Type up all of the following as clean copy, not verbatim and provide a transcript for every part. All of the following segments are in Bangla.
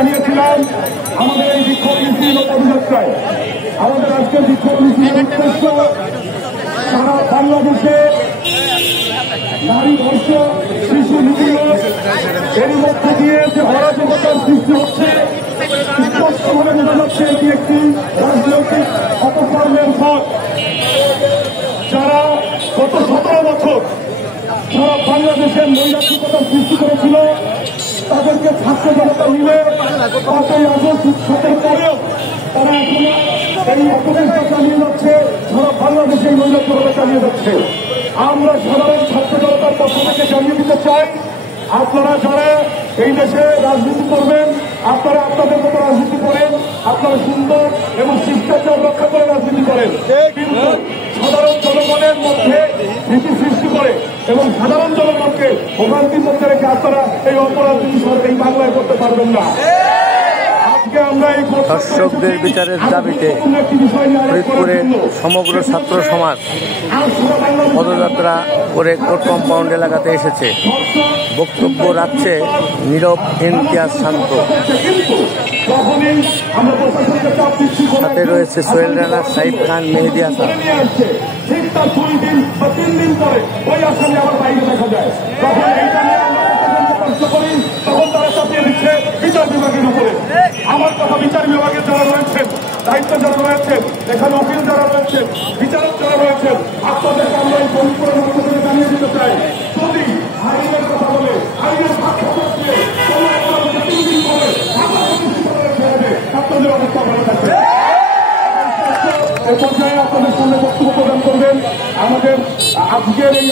জানিয়েছিলাম আমাদের এই বিক্ষোভ মিছিল পদযাত্রায়। আমাদের আজকের বিক্ষোভ মিছিলের উদ্দেশ্য সারা বাংলাদেশে নারী ধর্ষণ, শিশু নিপীড়ন, এর মধ্যে দিয়ে যে অরাজকতার সৃষ্টি হচ্ছে, স্পষ্টভাবে বোঝা যাচ্ছে এটি একটি রাজনৈতিক অপকর্মের ফল। যারা গত 17 বছর সারা বাংলাদেশের নৈরাজ্যতার সৃষ্টি করেছিল, তাদেরকে ছাত্র জনতা মিলে 5ই আগস্ট উৎসবের পরেও তারা এখন এই অপচেষ্টা চালিয়ে যাচ্ছে, সারা বাংলাদেশে এই নৈরাজ্যতা চালিয়ে যাচ্ছে। আমরা সাধারণ ছাত্র জনতার পক্ষ থেকে জানিয়ে দিতে চাই, আপনারা যারা এই দেশে রাজনীতি করবেন, আপনারা আপনাদের মতো রাজনীতি করেন, আপনারা সুন্দর এবং শিষ্টাচার রক্ষা করে রাজনীতি করেন, কিন্তু সাধারণ জনগণের মধ্যে ভীতি সৃষ্টি করে এবং সাধারণ জনগণকে ভোগান্তির মধ্যে রেখে আপনারা এই অপরাধ এই বাংলায় করতে পারবেন না। ধর্ষকদের বিচারের দাবিতে ফরিদপুরে সমগ্র ছাত্র সমাজ পদযাত্রা করে কোর্ট কম্পাউন্ড এলাকাতে এসেছে। বক্তব্য রাখছে নীরব ইমতিয়াজ শান্ত, সাথে রয়েছে সোহেল রানা, সাইফ খান, মেহেদি হাসান। বিচার বিভাগের উপরে আমার কথা, বিচার বিভাগের যারা রয়েছেন, দায়িত্ব যারা রয়েছেন, এখানে উকিল যারা রয়েছেন, বিচারক যারা রয়েছেন, আপনাদেরকে আমরা এই ফরিদপুরের মধ্য থেকে জানিয়ে দিতে চাই, যদি আইনের কথা বলে আইনের আপনাদের অবস্থা ভালো থাকবে। এ পর্যায়ে আপনাদের সামনে বক্তব্য প্রদান করবেন আমাদের আজকের এই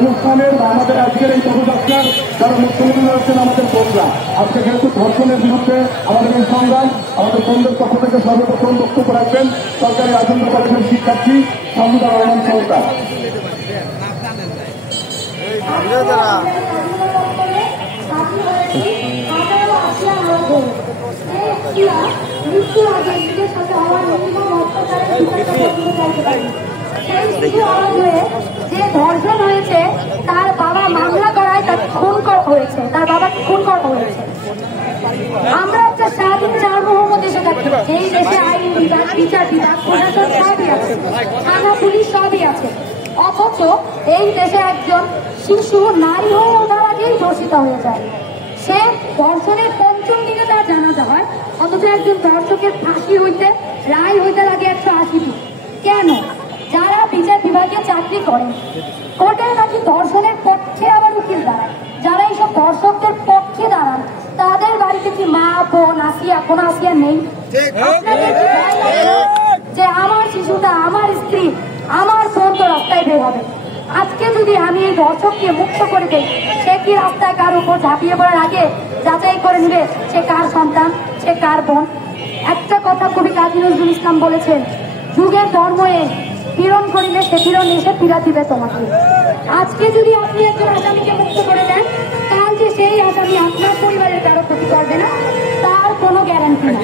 অনুষ্ঠানের বা আমাদের আজকের এই পদযাত্রার যারা মুখ্যমন্ত্রী রয়েছেন, আমাদের বোনরা। আজকে যেহেতু ধর্ষণের বিরুদ্ধে আমাদের এই সংগ্রাম, আমাদের বোনদের পক্ষ থেকে সর্বপ্রথম বক্তব্য রাখবেন সরকারি আজন্দ কলেজের শিক্ষার্থী সামুদা রহমান সরকার। যে ধর্ষণ হয়েছে তার বাবা মামলা করায় তার খুন করা হয়েছে, তার বাবাকে খুন করা হয়েছে। আমরা একটা স্বাধীন সার্বভৌম দেশে থাকি, এই দেশে আইন বিভাগ, বিচার বিভাগ, প্রশাসন সবই আছে, থানা পুলিশ সবই আছে। অথচ এই দেশে একজন শিশু নারী হয়ে ওঠার আগেই ধর্ষিত হয়ে যায়। সে ধর্ষণের 5ম দিনে তার জানাজা হয়, অথচ একজন ধর্ষকের ফাঁসি হইতে রায় হইতে লাগে 180 দিন। কেন? যারা বিচার বিভাগে চাকরি করেন, কোর্টের কাছে ধর্ষণের পক্ষে আবার উকিল দাঁড়ায়, যারা এইসব ধর্ষকদের পক্ষে দাঁড়ান, তাদের বাড়িতে কি মা, বোন, আসিয়া, কোনো আসিয়া নেই? আপনাদের কি ভয় লাগে যে আমার শিশুটা, আমার স্ত্রী, আমার বোন তো রাস্তায় বের হবে? আজকে যদি আমি এই ধর্ষককে মুক্ত করে দেই, সে কি রাস্তায় কার উপর ঝাঁপিয়ে পড়ার আগে যাচাই করে নিবে সে কার সন্তান, সে কার বোন? একটা কথা কবি কাজী নজরুল ইসলাম বলেছেন, যুগের ধর্মে পীড়ন করিলে সে পীড়ন এসে পীড়া দিবে তোমাকে। আজকে যদি আপনি একজন আসামিকে মুক্ত করে দেন, কাল যে সেই আসামি আপনার পরিবারের কারো ক্ষতি করবে না, তার কোনো গ্যারান্টি না।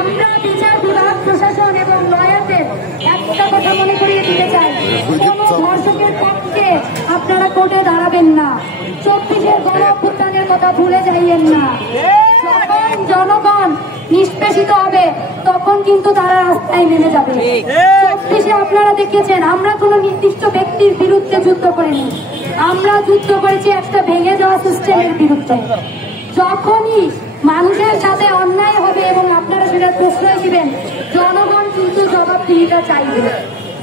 আমরা বিচার বিভাগ, প্রশাসন এবং লয়ারদের একটা কথা মনে করিয়ে দিতে চাই, কোনো ধর্ষকের পক্ষে আপনারা কোর্টে দাঁড়াবেন না। 24-এর গণঅভ্যুত্থানের কথা ভুলে যাইয়েন না। যখন জনগণ নিষ্পেষিত হবে তখন কিন্তু তারা রাস্তায় নেমে যাবে। 24-এ আপনারা দেখেছেন, আমরা কোনো নির্দিষ্ট ব্যক্তির বিরুদ্ধে যুদ্ধ করিনি, আমরা যুদ্ধ করেছি একটা ভেঙে যাওয়া সিস্টেমের বিরুদ্ধে। যখনই মানুষের সাথে অন্যায় হবে এবং আপনারা সেটার প্রশ্রয় দিবেন, জনগণ কিন্তু জবাবদিহিতা চাইবে।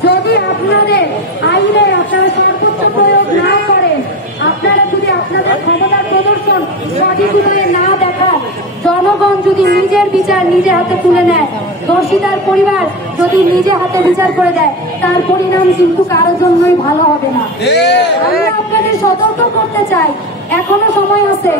যদি আপনাদের আইনের আপনারা সর্বোচ্চ প্রয়োগ না করেন, আপনারা যদি আপনাদের ক্ষমতার প্রদর্শন সঠিক উপায়ে না দেখান, জনগণ যদি নিজের বিচার নিজে হাতে তুলে নেয়, ধর্ষিতার পরিবার যদি নিজে হাতে বিচার করে দেয়, তার পরিণাম কিন্তু কারোর জন্যই ভালো হবে না। আমরা আপনাদের সতর্ক করতে চাই, এখনো সময় আছে।